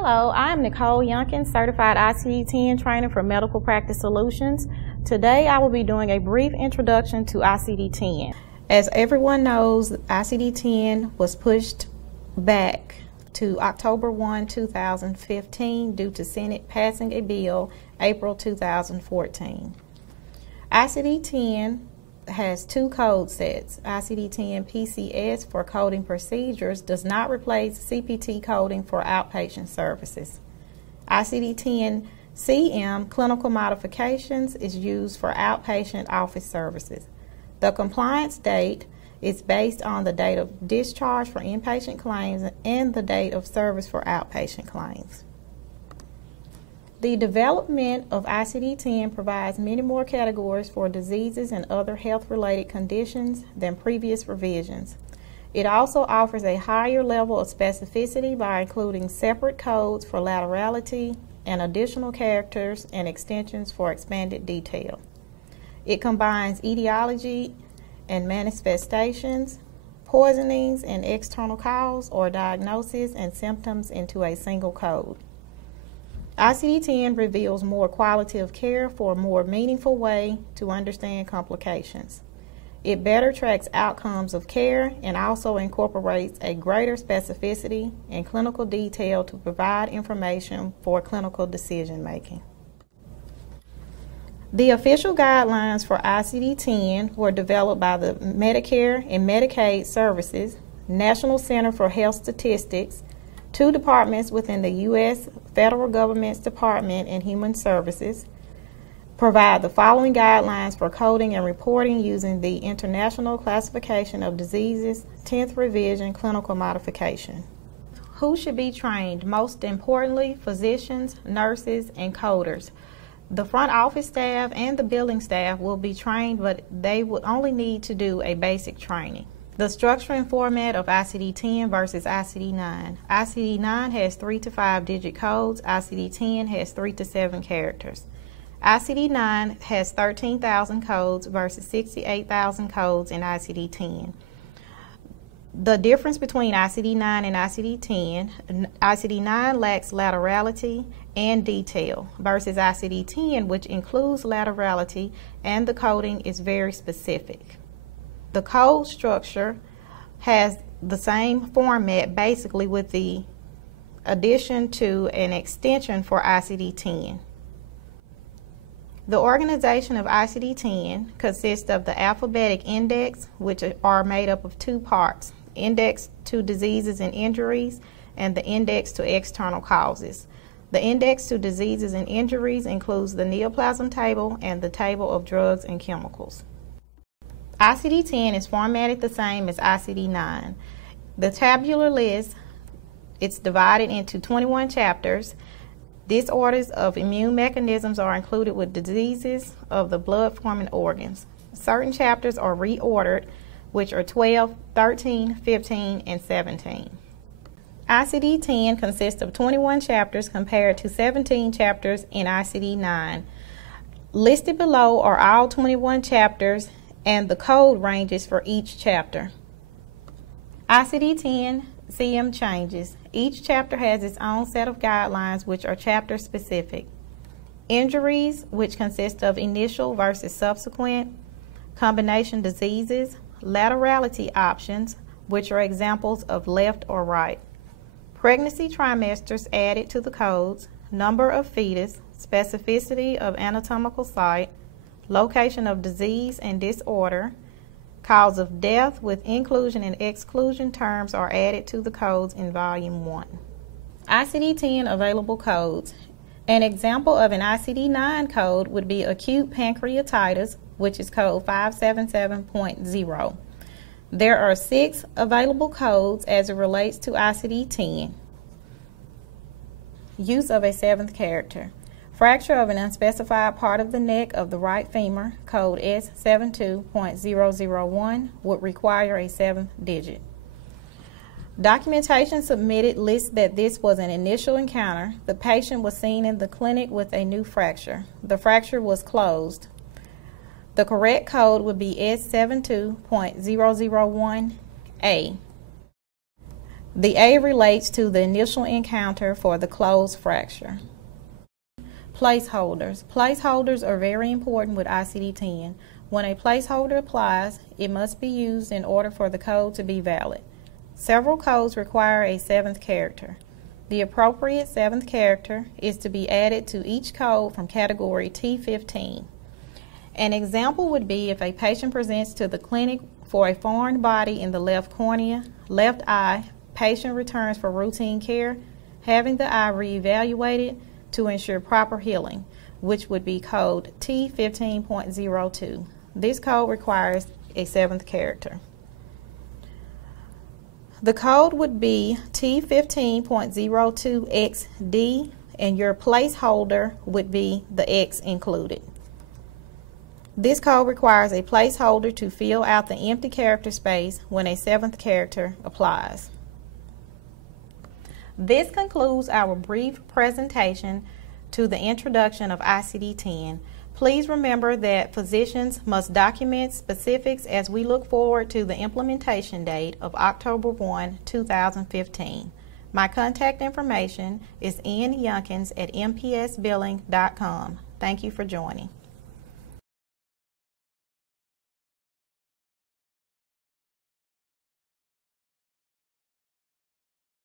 Hello, I am Nicole Yunkin, Certified ICD-10 Trainer for Medical Practice Solutions. Today I will be doing a brief introduction to ICD-10. As everyone knows, ICD-10 was pushed back to October 1, 2015 due to Senate passing a bill April 2014. ICD-10 has two code sets. ICD-10 PCS for coding procedures does not replace CPT coding for outpatient services. ICD-10 CM clinical modifications is used for outpatient office services. The compliance date is based on the date of discharge for inpatient claims and the date of service for outpatient claims. The development of ICD-10 provides many more categories for diseases and other health-related conditions than previous revisions. It also offers a higher level of specificity by including separate codes for laterality and additional characters and extensions for expanded detail. It combines etiology and manifestations, poisonings and external cause or diagnosis and symptoms into a single code. ICD-10 reveals more quality of care for a more meaningful way to understand complications. It better tracks outcomes of care and also incorporates a greater specificity and clinical detail to provide information for clinical decision making. The official guidelines for ICD-10 were developed by the Medicare and Medicaid Services, National Center for Health Statistics, two departments within the U.S. Federal Government's Department and Human Services, provide the following guidelines for coding and reporting using the International Classification of Diseases 10th Revision Clinical Modification. Who should be trained? Most importantly, physicians, nurses, and coders. The front office staff and the billing staff will be trained, but they will only need to do a basic training. The structure and format of ICD-10 versus ICD-9. ICD-9 has 3 to 5 digit codes. ICD-10 has 3 to 7 characters. ICD-9 has 13,000 codes versus 68,000 codes in ICD-10. The difference between ICD-9 and ICD-10, ICD-9 lacks laterality and detail versus ICD-10, which includes laterality, and the coding is very specific. The code structure has the same format basically with the addition to an extension for ICD-10. The organization of ICD-10 consists of the alphabetic index, which are made up of two parts, index to diseases and injuries and the index to external causes. The index to diseases and injuries includes the neoplasm table and the table of drugs and chemicals. ICD-10 is formatted the same as ICD-9. The tabular list, it's divided into 21 chapters. Disorders of immune mechanisms are included with diseases of the blood-forming organs. Certain chapters are reordered, which are 12, 13, 15, and 17. ICD-10 consists of 21 chapters compared to 17 chapters in ICD-9. Listed below are all 21 chapters and the code ranges for each chapter. ICD-10 CM changes. Each chapter has its own set of guidelines which are chapter specific. Injuries, which consist of initial versus subsequent, combination diseases, laterality options, which are examples of left or right. Pregnancy trimesters added to the codes, number of fetus, specificity of anatomical site, location of disease and disorder, cause of death with inclusion and exclusion terms are added to the codes in Volume 1. ICD-10 available codes. An example of an ICD-9 code would be acute pancreatitis, which is code 577.0. There are 6 available codes as it relates to ICD-10. Use of a 7th character. Fracture of an unspecified part of the neck of the right femur, code S72.001, would require a 7th digit. Documentation submitted lists that this was an initial encounter. The patient was seen in the clinic with a new fracture. The fracture was closed. The correct code would be S72.001A. The A relates to the initial encounter for the closed fracture. Placeholders. Placeholders are very important with ICD-10. When a placeholder applies, it must be used in order for the code to be valid. Several codes require a seventh character. The appropriate seventh character is to be added to each code from category T15. An example would be if a patient presents to the clinic for a foreign body in the left cornea, left eye, patient returns for routine care, having the eye reevaluated to ensure proper healing, which would be code T15.02. This code requires a seventh character. The code would be T15.02XD, and your placeholder would be the X included. This code requires a placeholder to fill out the empty character space when a seventh character applies. This concludes our brief presentation to the introduction of ICD-10. Please remember that physicians must document specifics as we look forward to the implementation date of October 1, 2015. My contact information is nyunkins@mpsbilling.com. Thank you for joining.